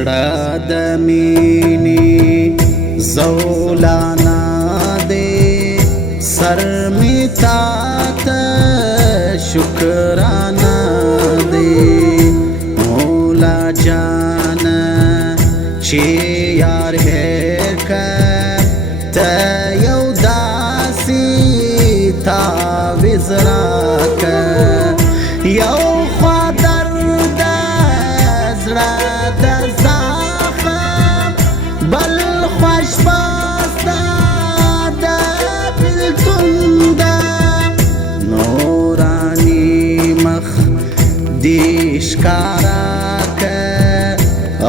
زړه د مینې زولانا دې سر می تا ته شکرانا دې مولا جان چې یار هېر کړ ته یو داسې تعویض راکړ یو خوا درد زړه د زخم بل خوا شپه ستا د بېلتون ده نوراني مخ دې ښکاره کړ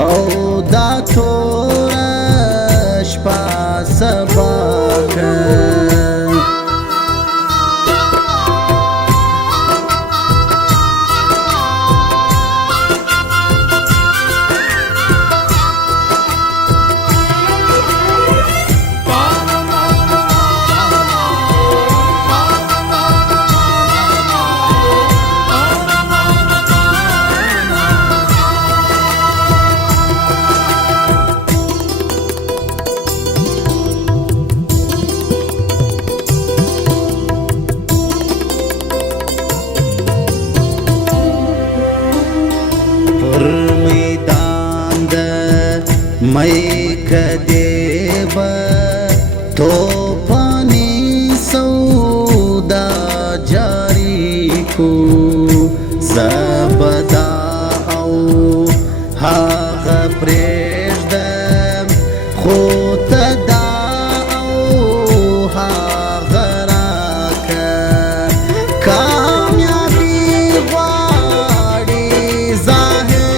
او دا توره شپه سبا کړ مئی کدیب توفانی سودا جاری کو زبدا او حق پریږدم خو ته دا او حق راکړه کامیابي غواړي زاهد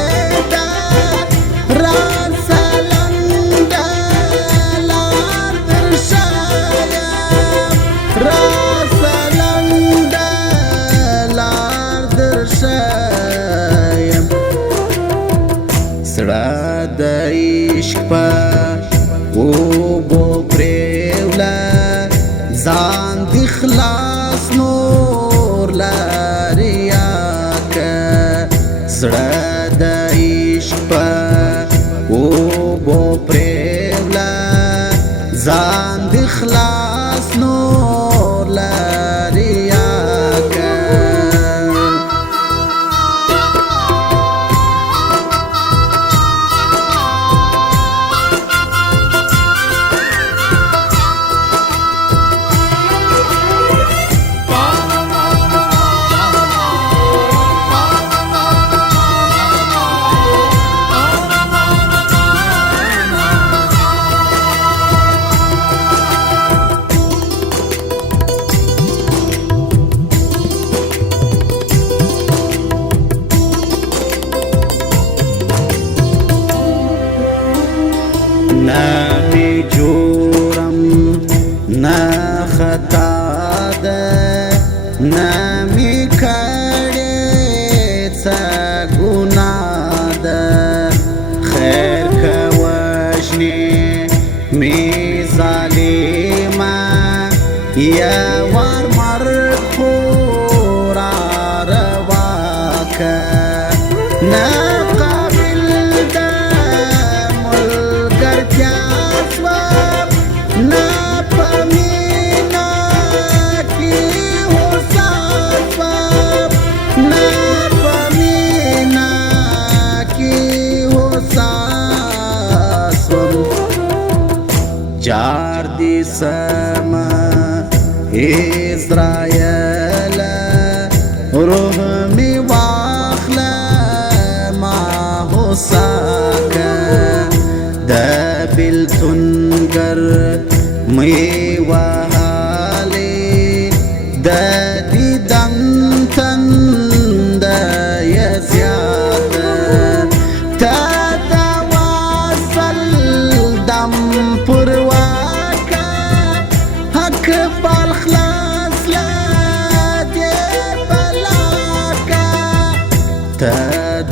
زړه د عشق په اوبو پرېوله ځان دې خلاص نور لرې یاکه زړه د عشق په اوبو پرېوله ځان دې خلاص نور لرې یاکه نه می جرم نه خطا ده نه می کړې څه ګناه ده خیر که وژنې می ظالمه یوار مرګ خو را روا که نه جار دی سما اسرائیل روح می واخلا ما حساکا د بلتونگر می وحالی د دیدن تند یزیاد تا دواسل دم پر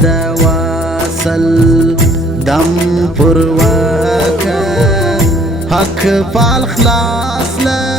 دواصل دم پر واکا حق پال خلاص لا